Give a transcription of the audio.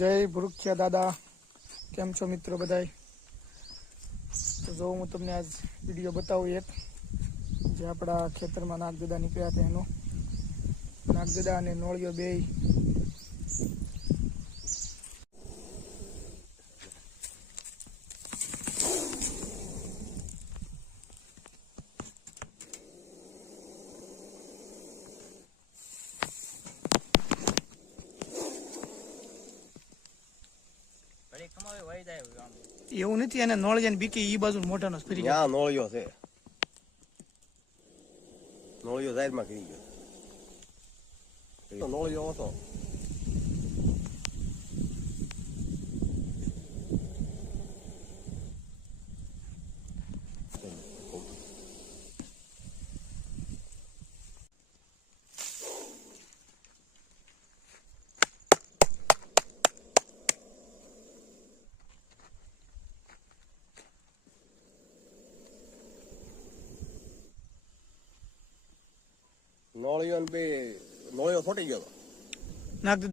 જય ભુરુખિયા દાદા, કેમ છો મિત્રો બધાય? તો જો હું તમને આજ વિડીયો બતાવું એક જે આપણા ખેતરમાં નાગદડા નીકળ્યા હતા એનો. નાગદડા અને નોળિયો બે એવું નથી, એને નોળિયા બીકી ઈ બાજુ મોઢાનો ફરી ગયા. નોળિયો છે, નોળિયો જાહેરમાં કરી ગયો. નોળિયો હતો. નોળિયો બે નોળિયો ફોટી ગયો. નાગદડા